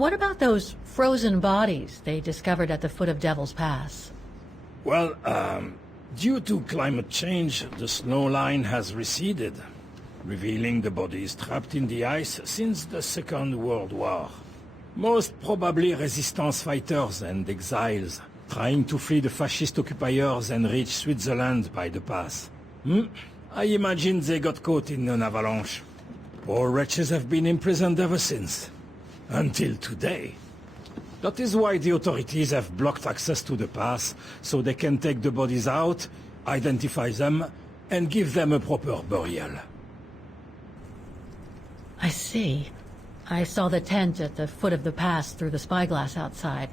What about those frozen bodies they discovered at the foot of Devil's Pass? Well, due to climate change, the snow line has receded, revealing the bodies trapped in the ice since the Second World War. Most probably resistance fighters and exiles, trying to flee the fascist occupiers and reach Switzerland by the pass. I imagine they got caught in an avalanche. Poor wretches have been imprisoned ever since. Until today. That is why the authorities have blocked access to the pass, so they can take the bodies out, identify them, and give them a proper burial. I see. I saw the tent at the foot of the pass through the spyglass outside.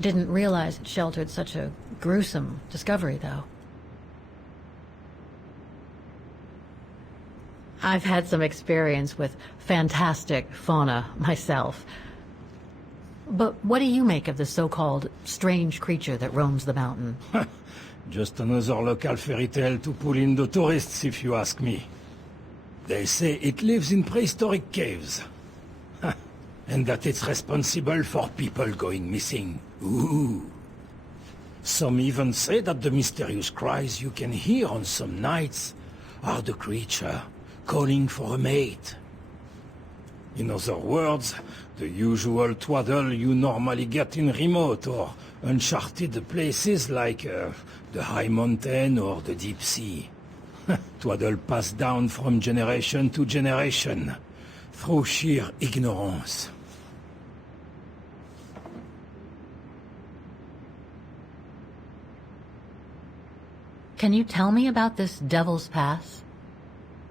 Didn't realize it sheltered such a gruesome discovery, though. I've had some experience with fantastic fauna myself. But what do you make of the so-called strange creature that roams the mountain? Just another local fairy tale to pull in the tourists, if you ask me. They say it lives in prehistoric caves. And that it's responsible for people going missing. Ooh. Some even say that the mysterious cries you can hear on some nights are the creature calling for a mate. In other words, the usual twaddle you normally get in remote or uncharted places like the high mountain or the deep sea. Twaddle passed down from generation to generation, through sheer ignorance. Can you tell me about this Devil's Pass?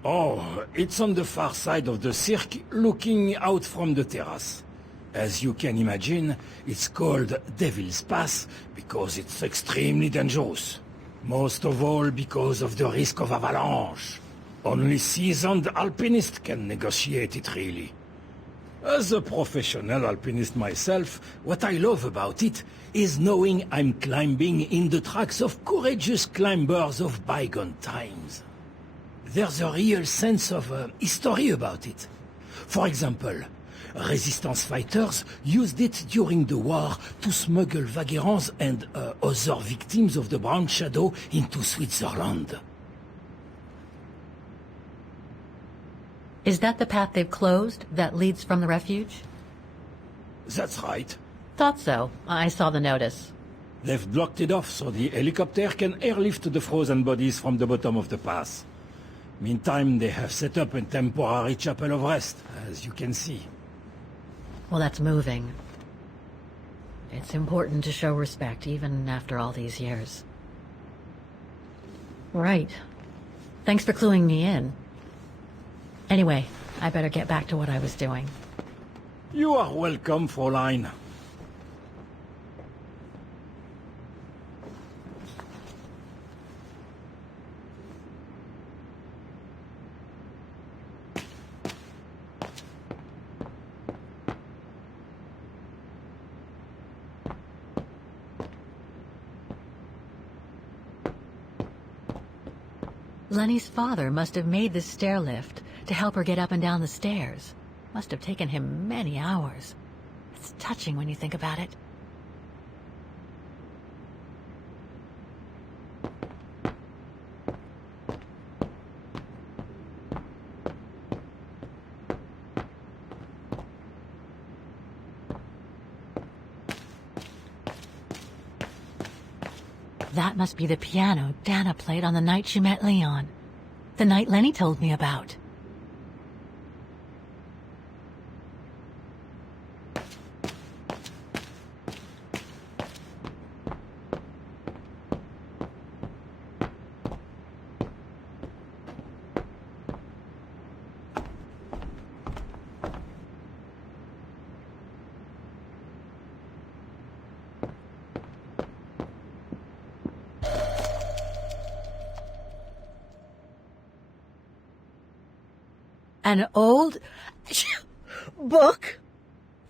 Oh, it's on the far side of the cirque, looking out from the terrace. As you can imagine, it's called Devil's Pass because it's extremely dangerous. Most of all because of the risk of avalanche. Only seasoned alpinists can negotiate it, really. As a professional alpinist myself, what I love about it is knowing I'm climbing in the tracks of courageous climbers of bygone times. There's a real sense of history about it. For example, resistance fighters used it during the war to smuggle vagrants and other victims of the Brown Shadow into Switzerland. Is that the path they've closed that leads from the refuge? That's right. Thought so. I saw the notice. They've blocked it off so the helicopter can airlift the frozen bodies from the bottom of the pass. Meantime, they have set up a temporary chapel of rest, as you can see. Well, that's moving. It's important to show respect, even after all these years. Right. Thanks for cluing me in. Anyway, I better get back to what I was doing. You are welcome, Fräulein. Lenny's father must have made this stair lift to help her get up and down the stairs. Must have taken him many hours. It's touching when you think about it. That must be the piano Dana played on the night she met Leon. The night Lenny told me about. An old book?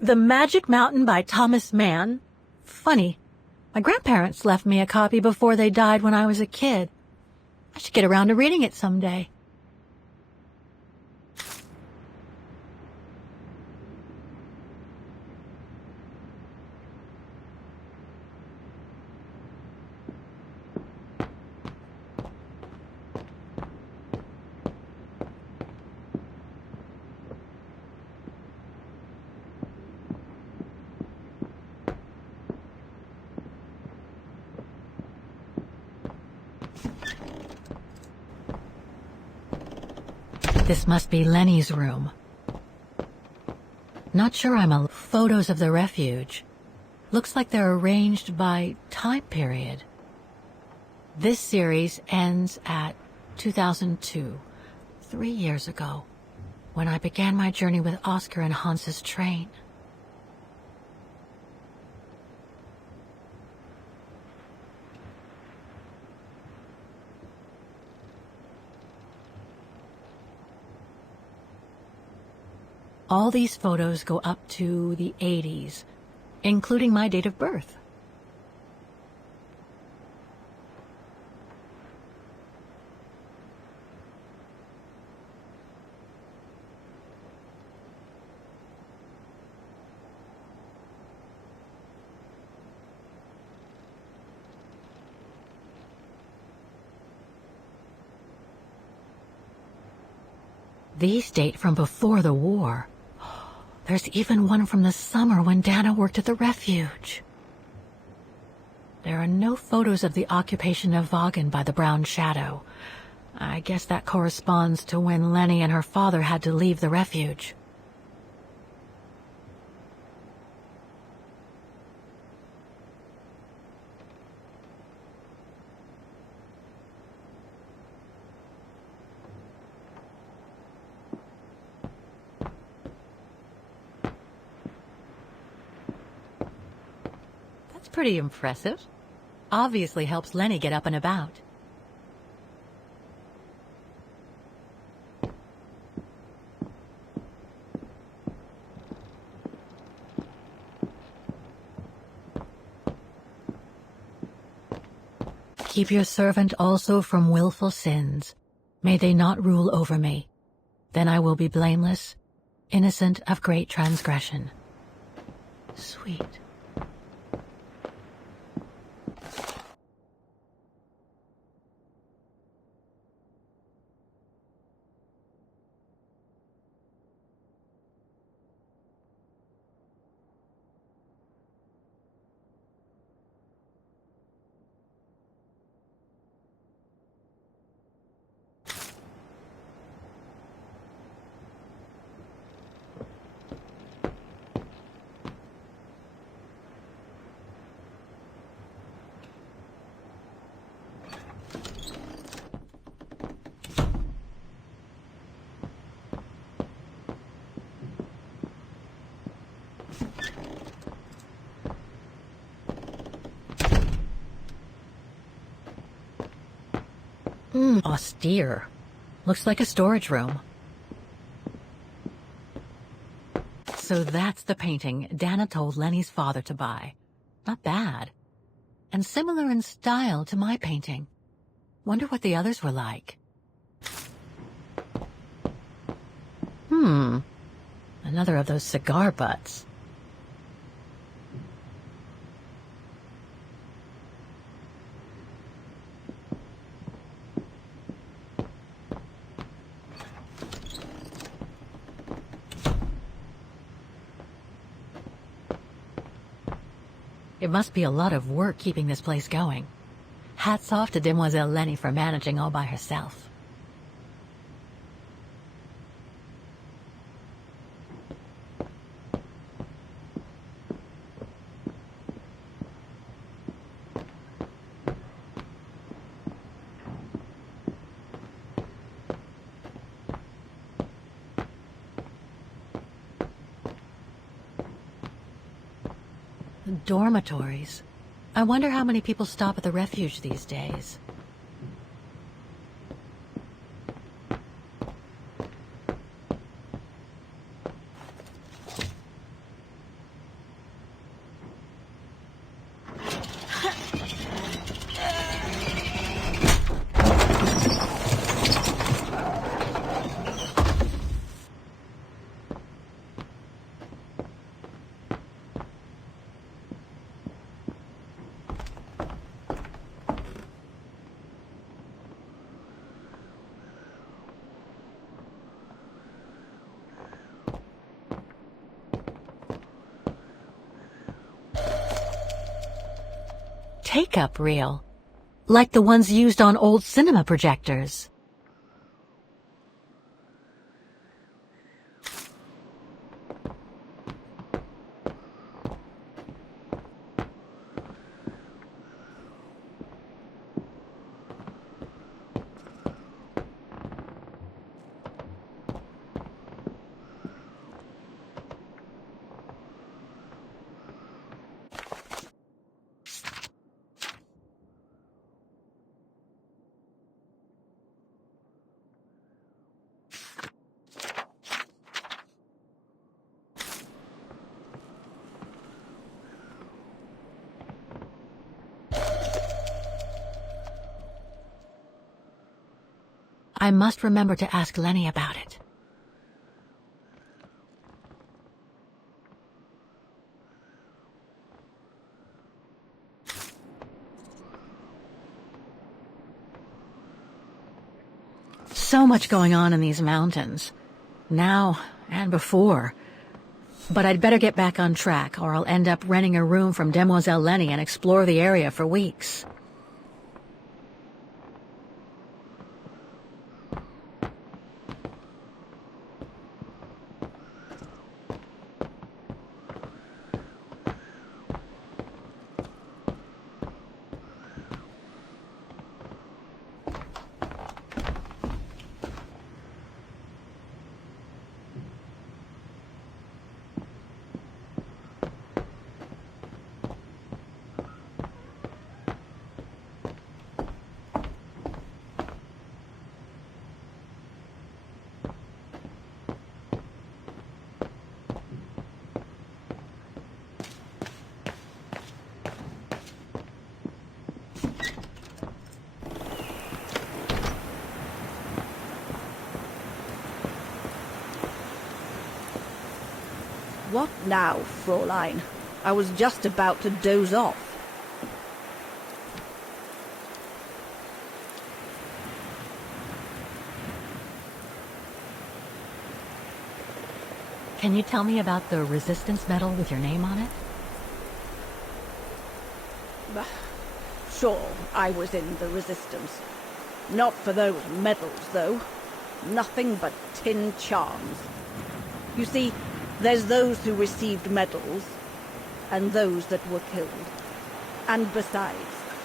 The Magic Mountain by Thomas Mann? Funny. My grandparents left me a copy before they died when I was a kid. I should get around to reading it someday. This must be Lenny's room. Not sure I'm a... Photos of the refuge. Looks like they're arranged by time period. This series ends at 2002, 3 years ago, when I began my journey with Oscar and Hans's train. All these photos go up to the 80s, including my date of birth. These date from before the war. There's even one from the summer when Dana worked at the refuge. There are no photos of the occupation of Vaughan by the Brown Shadow. I guess that corresponds to when Lenny and her father had to leave the refuge. Pretty impressive. Obviously helps Lenny get up and about. Keep your servant also from willful sins. May they not rule over me. Then I will be blameless, innocent of great transgression. Sweet. Austere. Looks like a storage room. So that's the painting Dana told Lenny's father to buy. Not bad. And similar in style to my painting. Wonder what the others were like. Another of those cigar butts. It must be a lot of work keeping this place going. Hats off to Demoiselle Lenny for managing all by herself. Dormitories. I wonder how many people stop at the refuge these days. Take-up reel, like the ones used on old cinema projectors. I must remember to ask Lenny about it. So much going on in these mountains. Now and before. But I'd better get back on track, or I'll end up renting a room from Demoiselle Lenny and explore the area for weeks. What now, Fraulein? I was just about to doze off. Can you tell me about the resistance medal with your name on it? Sure, I was in the Resistance. Not for those medals, though. Nothing but tin charms. You see, there's those who received medals, and those that were killed. And besides,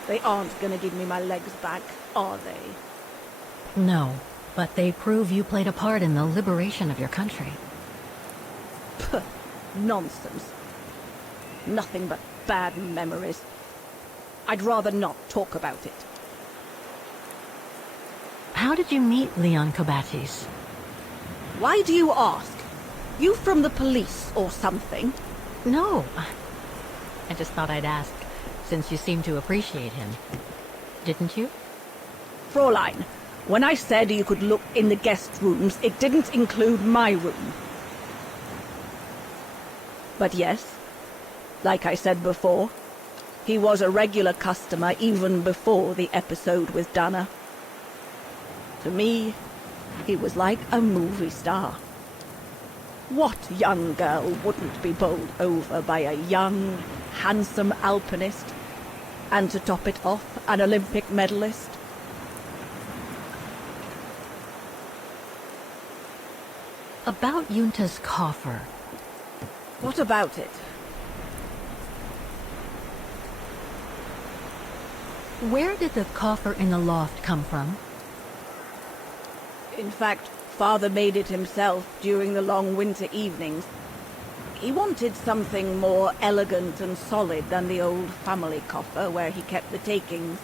they aren't going to give me my legs back, are they? No, but they prove you played a part in the liberation of your country. Puh, nonsense. Nothing but bad memories. I'd rather not talk about it. How did you meet Leon Kobates? Why do you ask? You from the police or something? No. I just thought I'd ask, since you seem to appreciate him. Didn't you? Fraulein, when I said you could look in the guest rooms, it didn't include my room. But yes, like I said before, he was a regular customer even before the episode with Dana. To me, he was like a movie star. What young girl wouldn't be bowled over by a young, handsome alpinist? And to top it off, an Olympic medalist? About Yunta's coffer. What about it? Where did the coffer in the loft come from? In fact, Father made it himself during the long winter evenings. He wanted something more elegant and solid than the old family coffer where he kept the takings.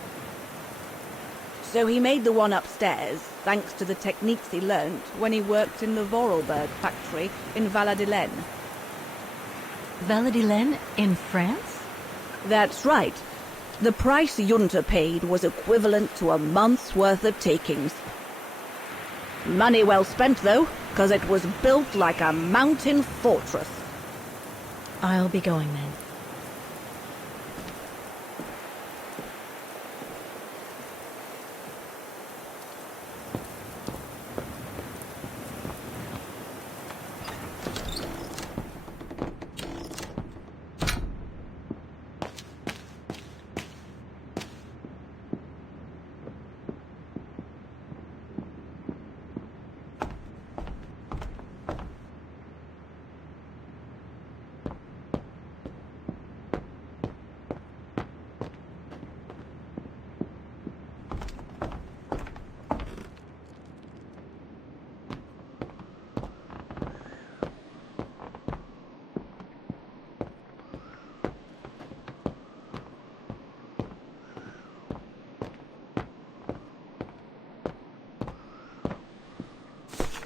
So he made the one upstairs, thanks to the techniques he learnt when he worked in the Vorarlberg factory in Valladolid. Valladolid in France? That's right. The price Junta paid was equivalent to a month's worth of takings. Money well spent, though, because it was built like a mountain fortress. I'll be going then.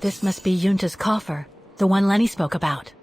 This must be Yunta's coffer, the one Lenny spoke about.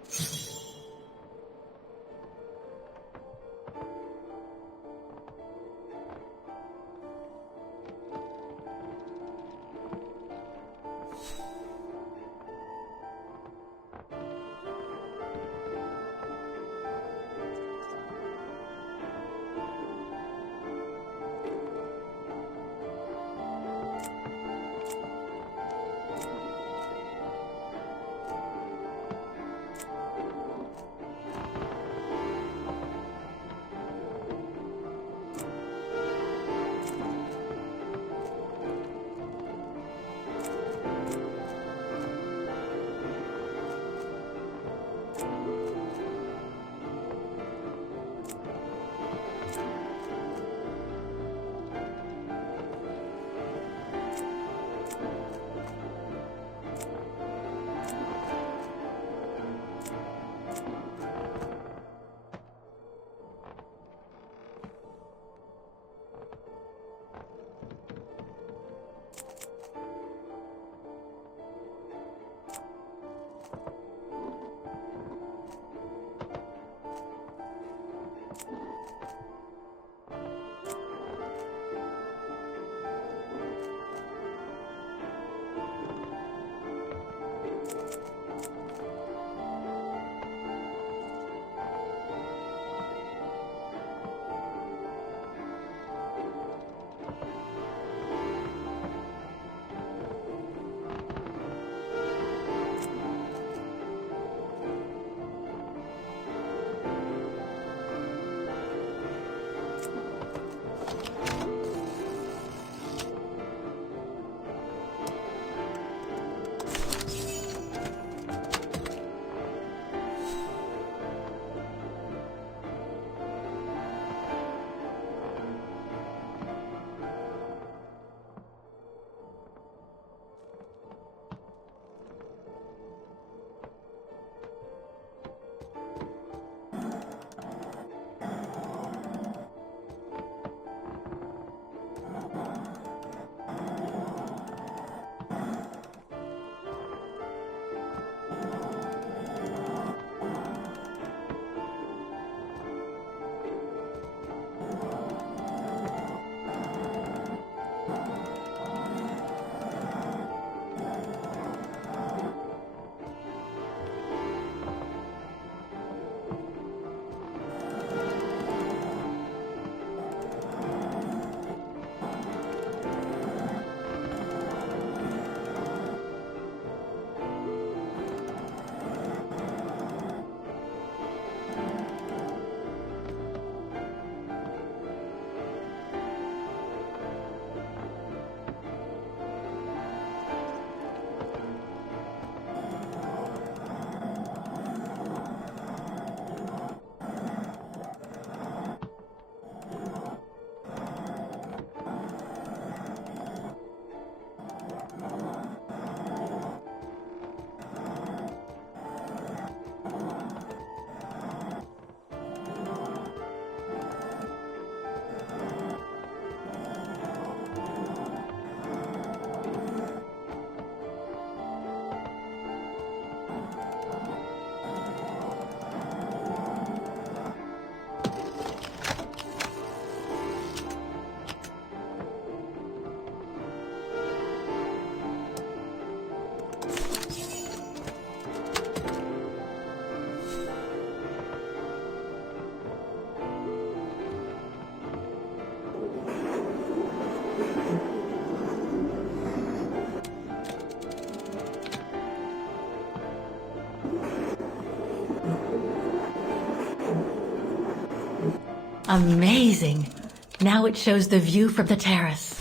Amazing. Now it shows the view from the terrace.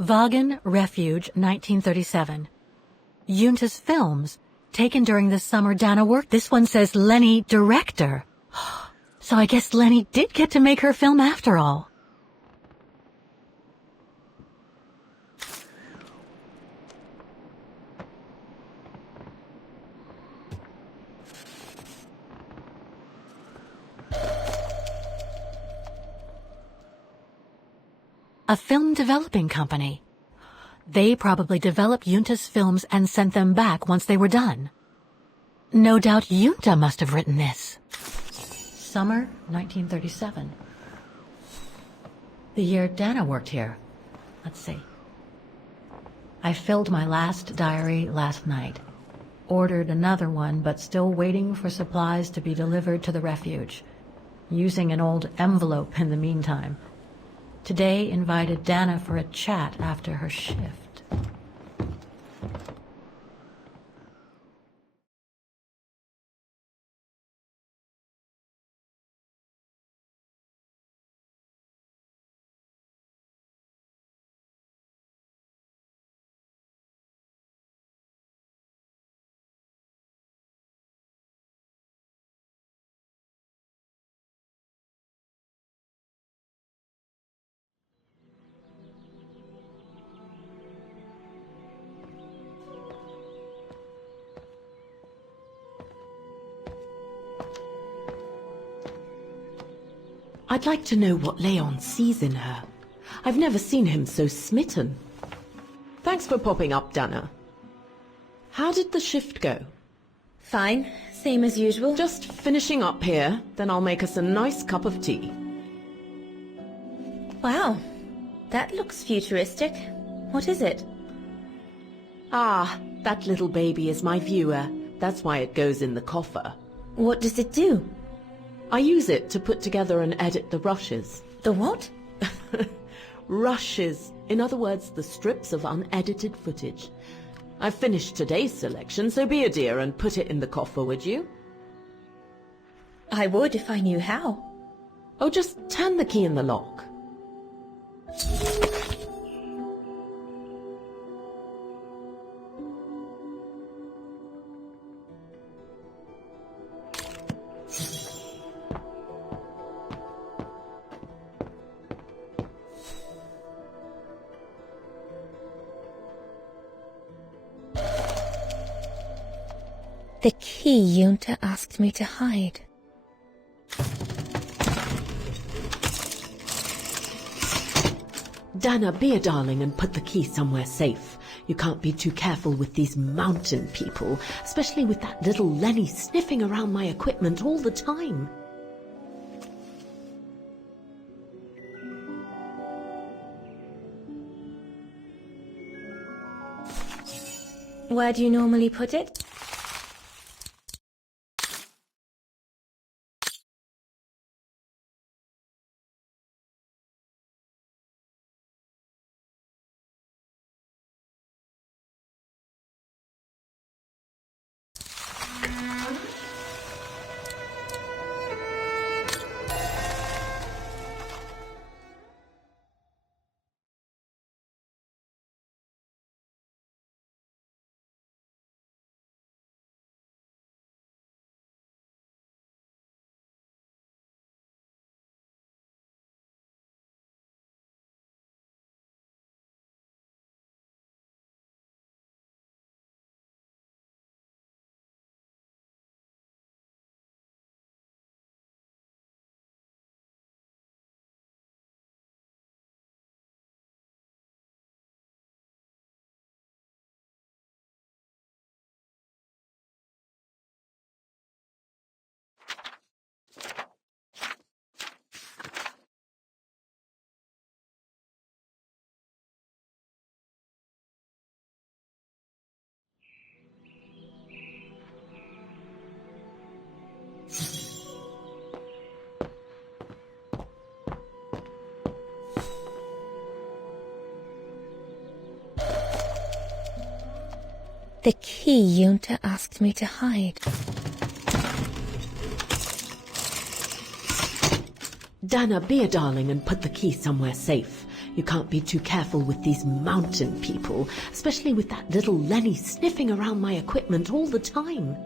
Vaughan Refuge, 1937. Yunta's films, taken during the summer Dana worked. This one says Lenny, director. So I guess Lenny did get to make her film after all. A film developing company. They probably developed Yunta's films and sent them back once they were done. No doubt Yunta must have written this. Summer 1937. The year Dana worked here. Let's see. I filled my last diary last night. Ordered another one, but still waiting for supplies to be delivered to the refuge. Using an old envelope in the meantime. Today invited Dana for a chat after her shift. I'd like to know what Leon sees in her. I've never seen him so smitten. Thanks for popping up, Dana. How did the shift go? Fine, same as usual. Just finishing up here, then I'll make us a nice cup of tea. Wow, that looks futuristic. What is it? Ah, that little baby is my viewer. That's why it goes in the coffer. What does it do? I use it to put together and edit the rushes. The what? Rushes. In other words, the strips of unedited footage. I've finished today's selection, so be a dear and put it in the coffer, would you? I would if I knew how. Oh, just turn the key in the lock. The key Yunta asked me to hide. Dana, be a darling and put the key somewhere safe. You can't be too careful with these mountain people, especially with that little Lenny sniffing around my equipment all the time. Where do you normally put it? The key Junta asked me to hide. Dana, be a darling and put the key somewhere safe. You can't be too careful with these mountain people, especially with that little Lenny sniffing around my equipment all the time.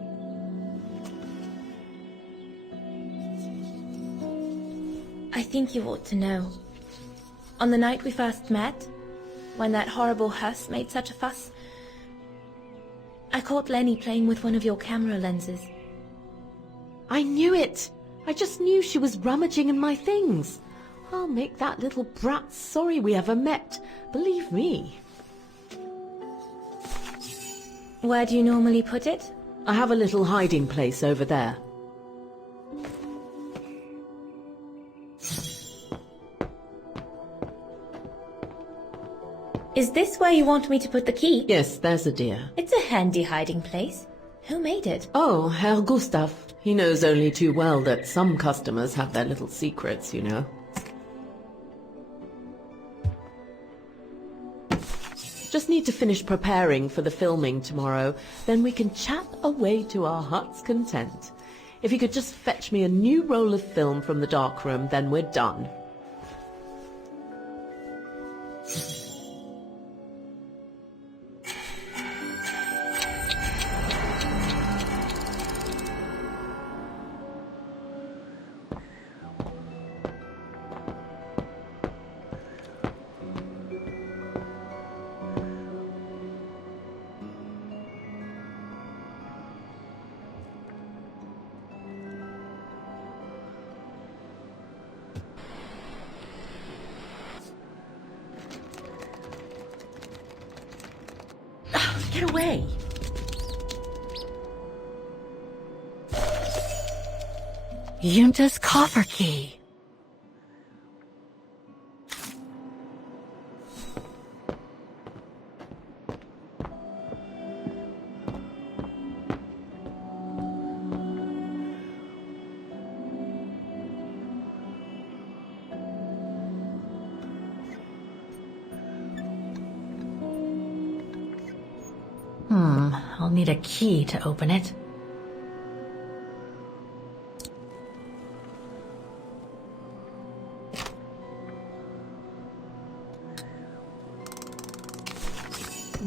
I think you ought to know. On the night we first met, when that horrible Huss made such a fuss, I caught Lenny playing with one of your camera lenses. I knew it! I just knew she was rummaging in my things. I'll make that little brat sorry we ever met. Believe me. Where do you normally put it? I have a little hiding place over there. Is this where you want me to put the key? Yes, there's a dear. It's a handy hiding place. Who made it? Oh, Herr Gustav. He knows only too well that some customers have their little secrets, you know. Just need to finish preparing for the filming tomorrow, then we can chat away to our heart's content. If you could just fetch me a new roll of film from the darkroom, then we're done. Get away! Junta's coffer key. I'll need a key to open it.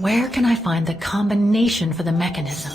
Where can I find the combination for the mechanism?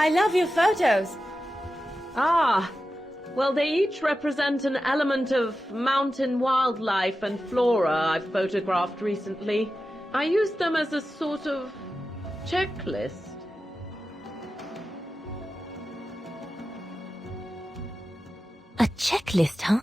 I love your photos. Ah, well, they each represent an element of mountain wildlife and flora I've photographed recently. I used them as a sort of checklist. A checklist, huh?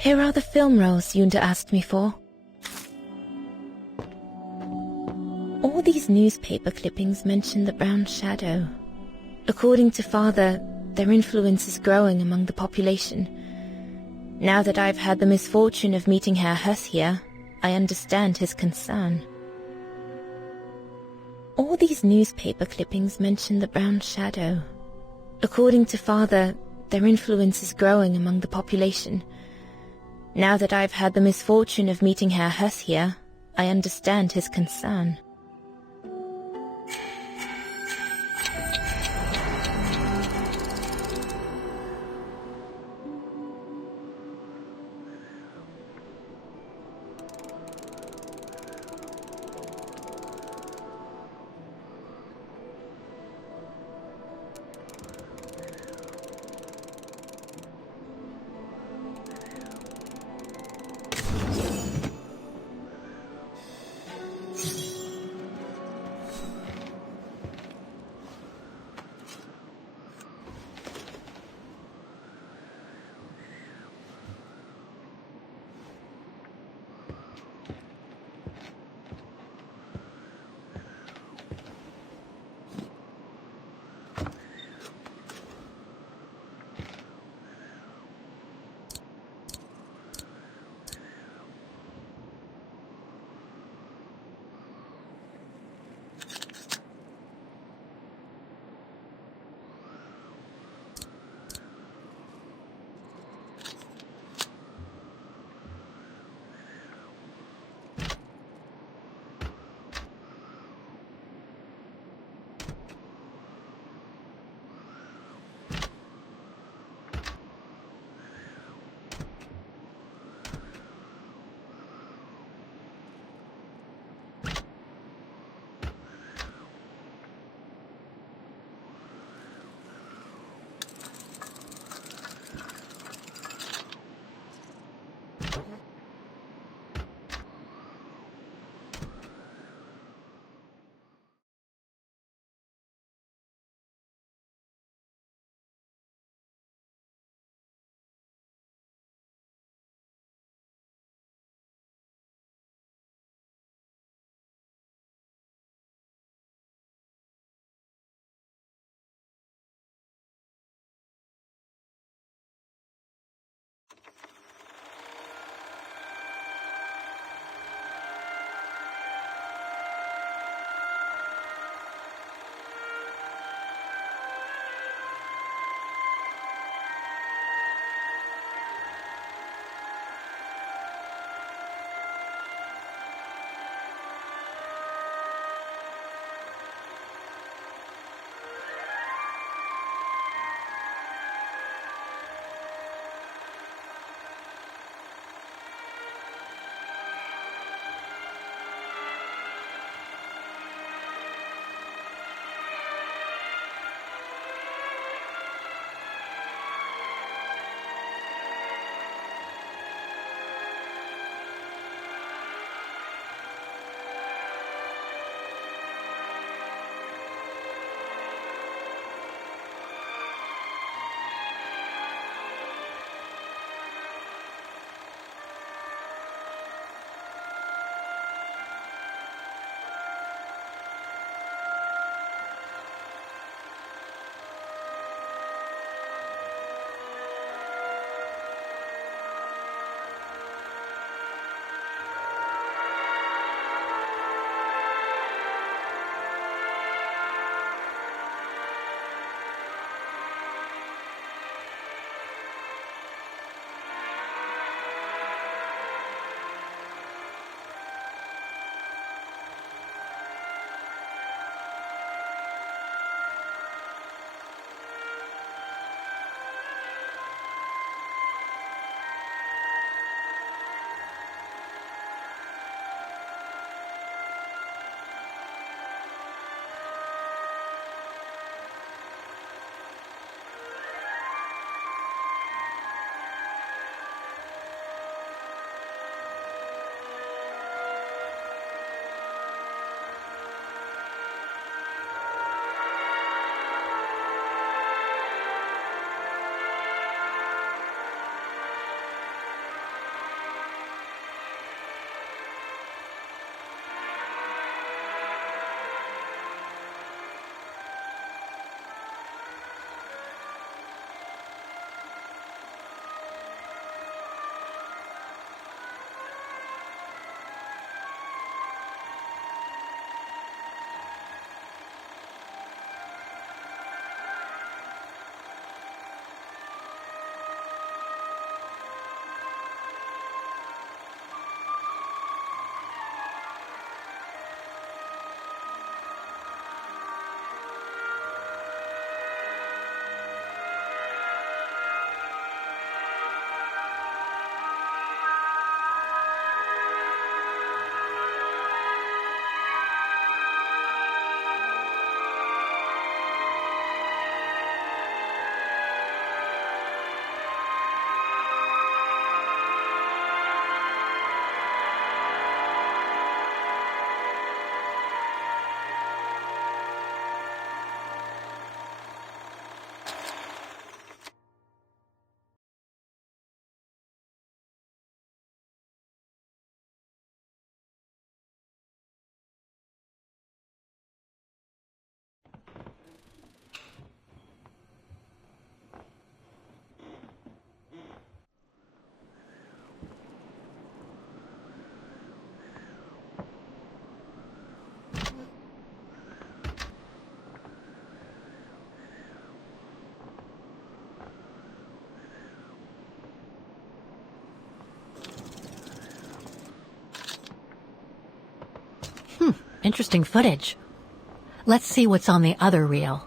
Here are the film rolls Junta asked me for. All these newspaper clippings mention the brown shadow. According to Father, their influence is growing among the population. Now that I've had the misfortune of meeting Herr Huss here, I understand his concern. All these newspaper clippings mention the brown shadow. According to Father, their influence is growing among the population. Now that I've had the misfortune of meeting Herr Huss here, I understand his concern. Interesting footage. Let's see what's on the other reel.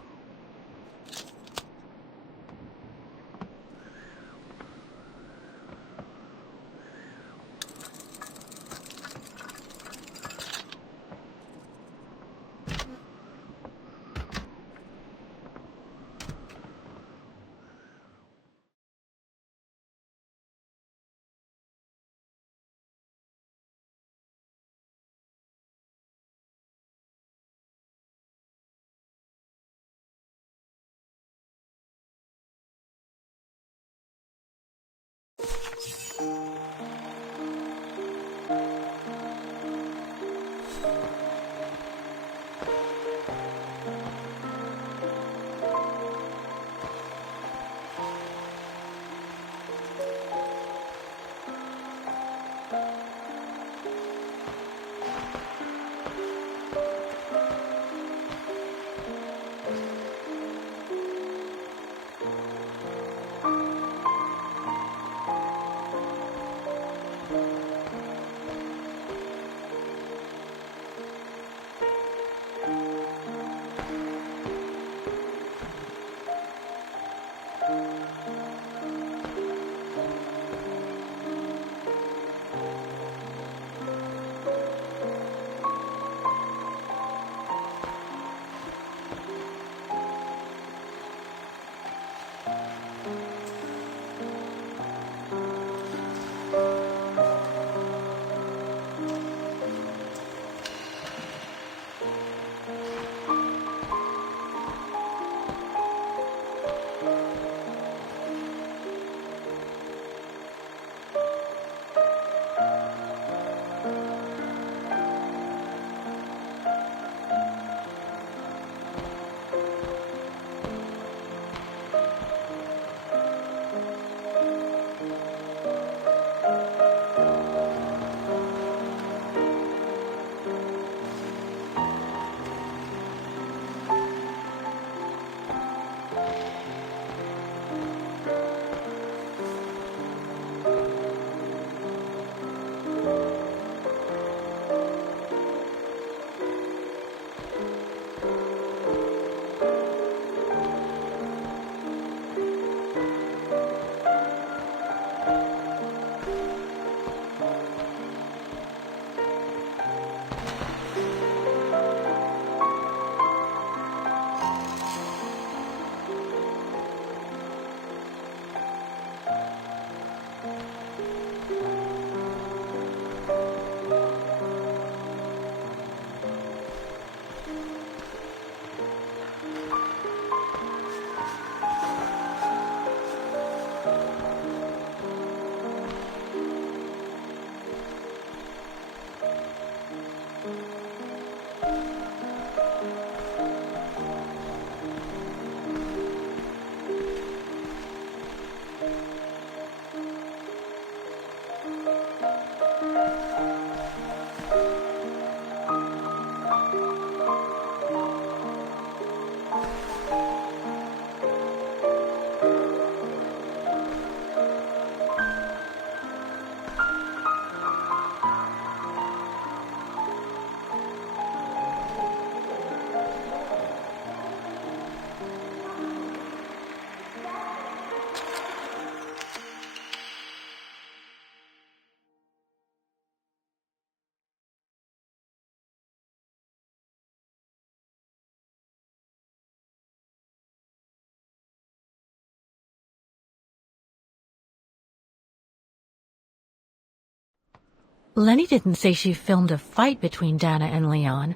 Lenny didn't say she filmed a fight between Dana and Leon.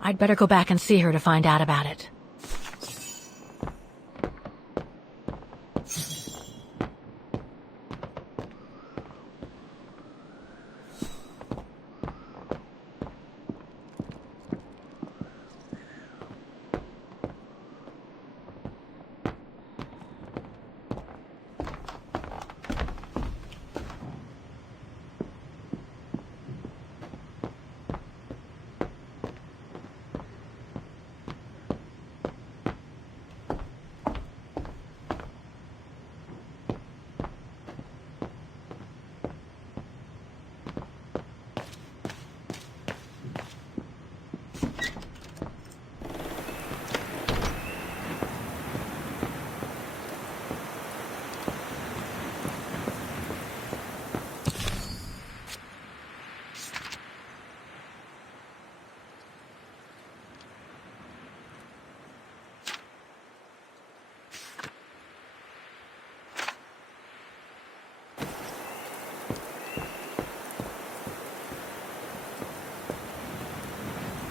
I'd better go back and see her to find out about it.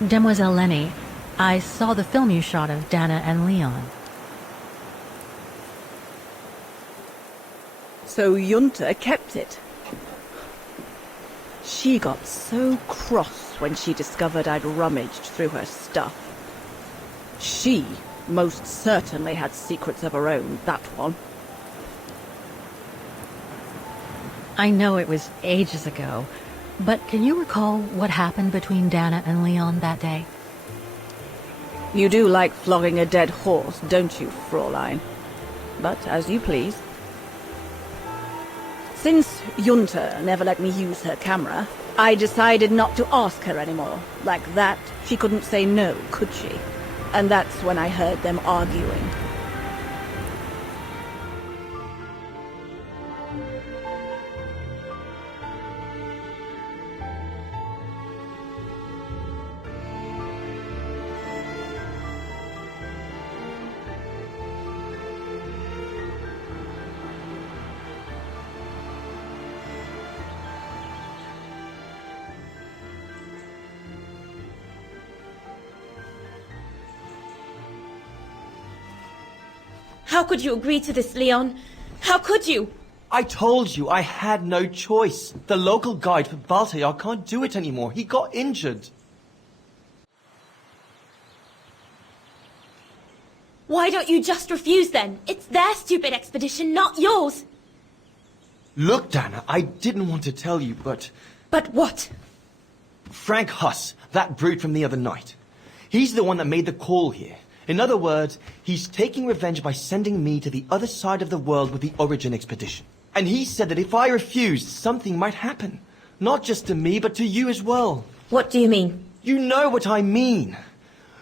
Demoiselle Lenny, I saw the film you shot of Dana and Leon. So Junta kept it. She got so cross when she discovered I'd rummaged through her stuff. She most certainly had secrets of her own, that one. I know it was ages ago, but can you recall what happened between Dana and Leon that day? You do like flogging a dead horse, don't you, Fraulein? But as you please. Since Junta never let me use her camera, I decided not to ask her anymore. Like that, she couldn't say no, could she? And that's when I heard them arguing. How could you agree to this, Leon? How could you? I told you I had no choice. The local guide for Baltayar can't do it anymore. He got injured. Why don't you just refuse then? It's their stupid expedition, not yours. Look, Dana, I didn't want to tell you, but... But what? Frank Huss, that brute from the other night. He's the one that made the call here. In other words, he's taking revenge by sending me to the other side of the world with the Origin expedition. And he said that if I refused, something might happen. Not just to me, but to you as well. What do you mean? You know what I mean.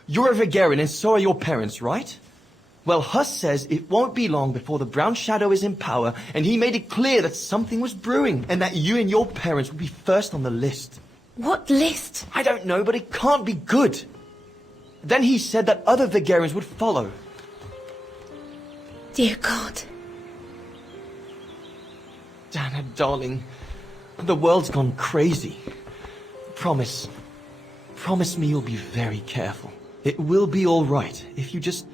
You're a Vegarian and so are your parents, right? Well, Huss says it won't be long before the Brown Shadow is in power, and he made it clear that something was brewing, and that you and your parents would be first on the list. What list? I don't know, but it can't be good. Then he said that other Vegarians would follow. Dear God. Dana, darling, the world's gone crazy. Promise me you'll be very careful. It will be all right if you just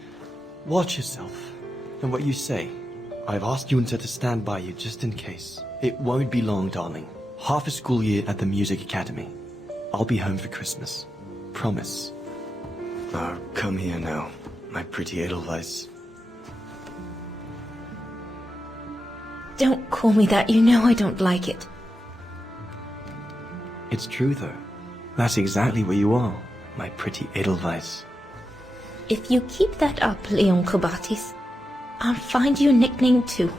watch yourself and what you say. I've asked Junta to stand by you just in case. It won't be long, darling. Half a school year at the Music Academy. I'll be home for Christmas. Promise. Oh, come here now, my pretty Edelweiss. Don't call me that. You know I don't like it. It's true, though. That's exactly what you are, my pretty Edelweiss. If you keep that up, Leon Kobatis, I'll find you a nickname too.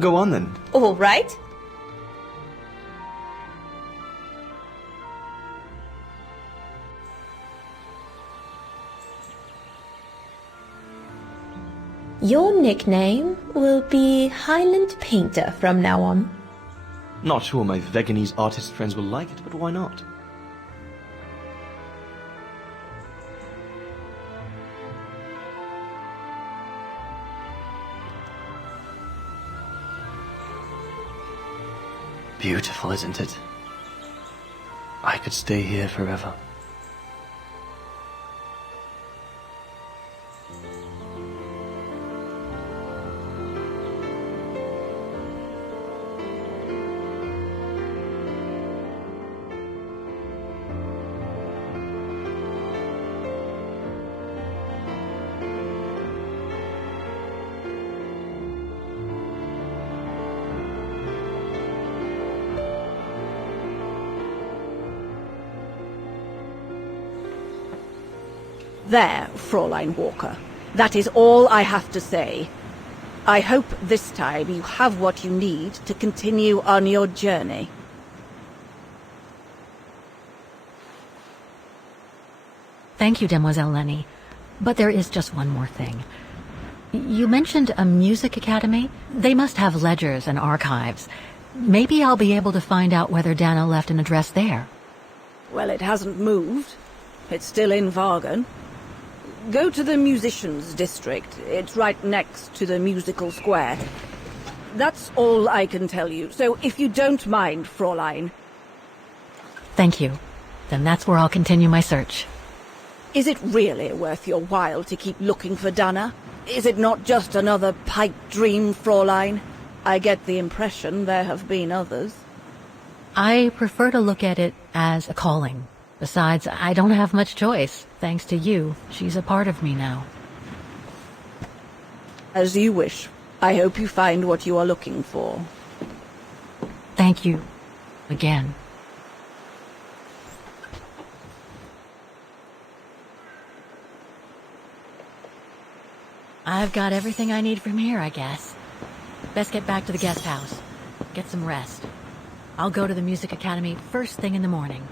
Go on, then. All right. Your nickname will be Highland Painter from now on. Not sure my Veganese artist friends will like it, but why not? Beautiful, isn't it? I could stay here forever. There, Fraulein Walker. That is all I have to say. I hope this time you have what you need to continue on your journey. Thank you, Demoiselle Lenny. But there is just one more thing. You mentioned a music academy? They must have ledgers and archives. Maybe I'll be able to find out whether Dana left an address there. Well, it hasn't moved. It's still in Vargan. Go to the musicians' district. It's right next to the musical square. That's all I can tell you. So if you don't mind, Fraulein. Thank you. then that's where I'll continue my search. Is it really worth your while to keep looking for Dana? Is it not just another pipe dream, Fraulein? I get the impression there have been others. I prefer to look at it as a calling. Besides, I don't have much choice. Thanks to you, she's a part of me now. As you wish. I hope you find what you are looking for. Thank you. Again. I've got everything I need from here, I guess. Best get back to the guest house. Get some rest. I'll go to the music academy first thing in the morning.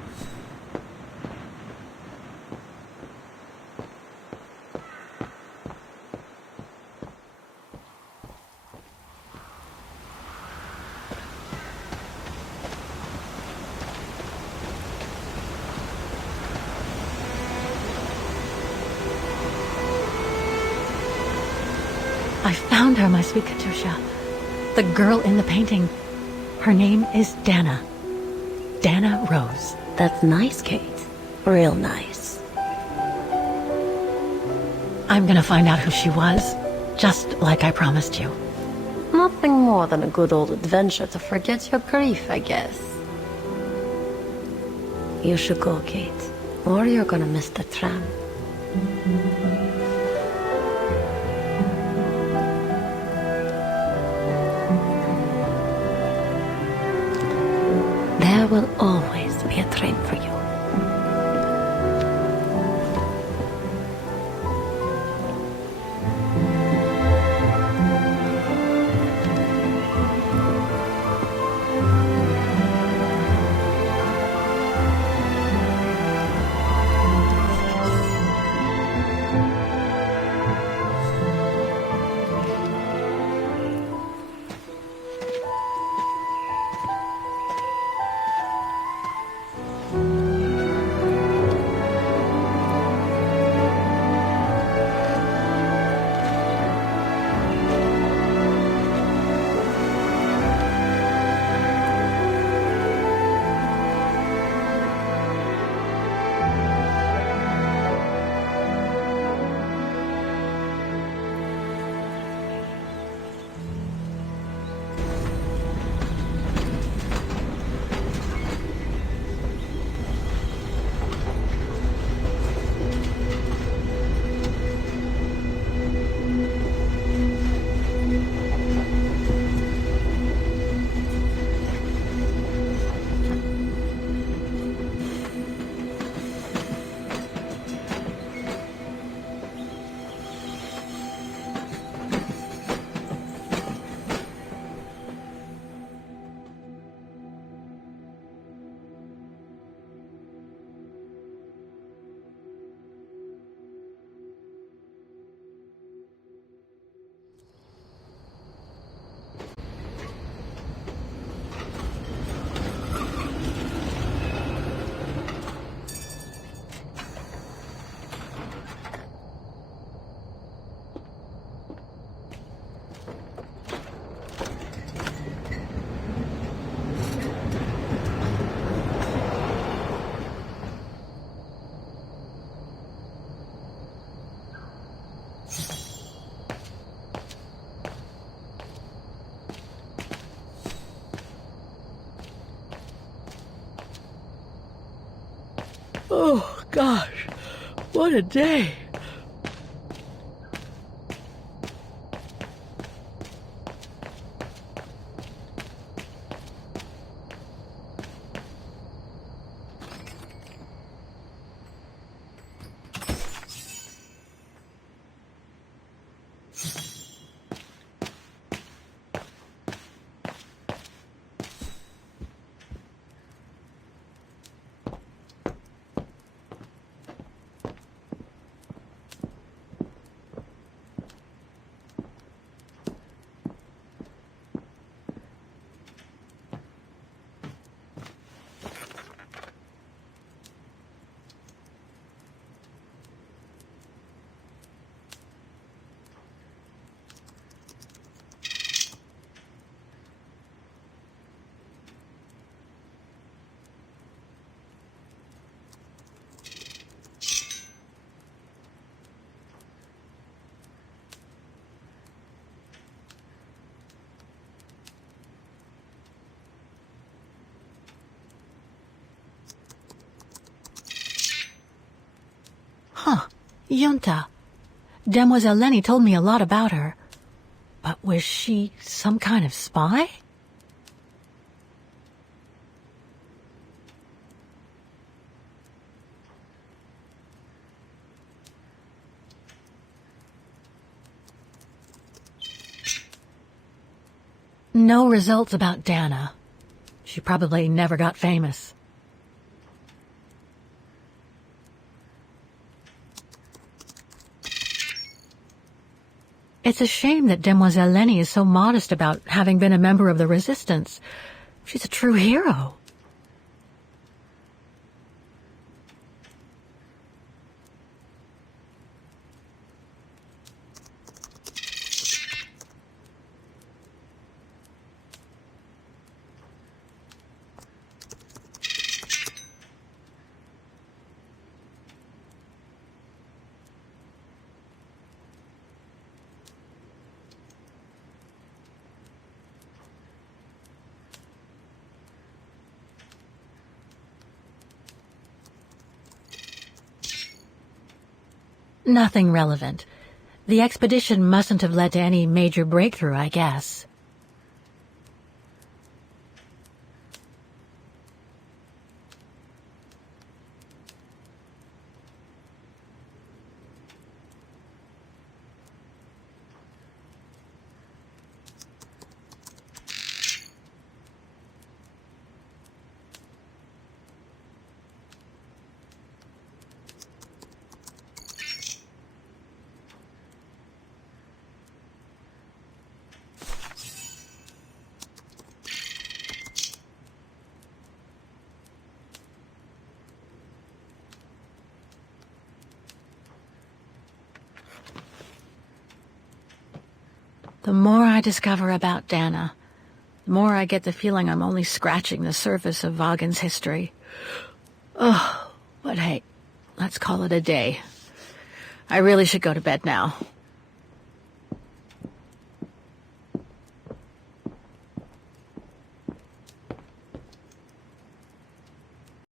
I found her, my sweet Katusha. The girl in the painting. Her name is Dana. Dana Rose. That's nice, Kate. Real nice. I'm gonna find out who she was, just like I promised you. Nothing more than a good old adventure to forget your grief, I guess. You should go, Kate, or you're gonna miss the tram. There will always be a train for you. Oh, gosh. What a day. Junta. Demoiselle Lenny told me a lot about her. But was she some kind of spy? No results about Dana. She probably never got famous. It's a shame that Demoiselle Lenny is so modest about having been a member of the Resistance. She's a true hero. Nothing relevant. The expedition mustn't have led to any major breakthrough, I guess. The more I discover about Dana, the more I get the feeling I'm only scratching the surface of Vaughan's history. Oh, but hey, let's call it a day. I really should go to bed now.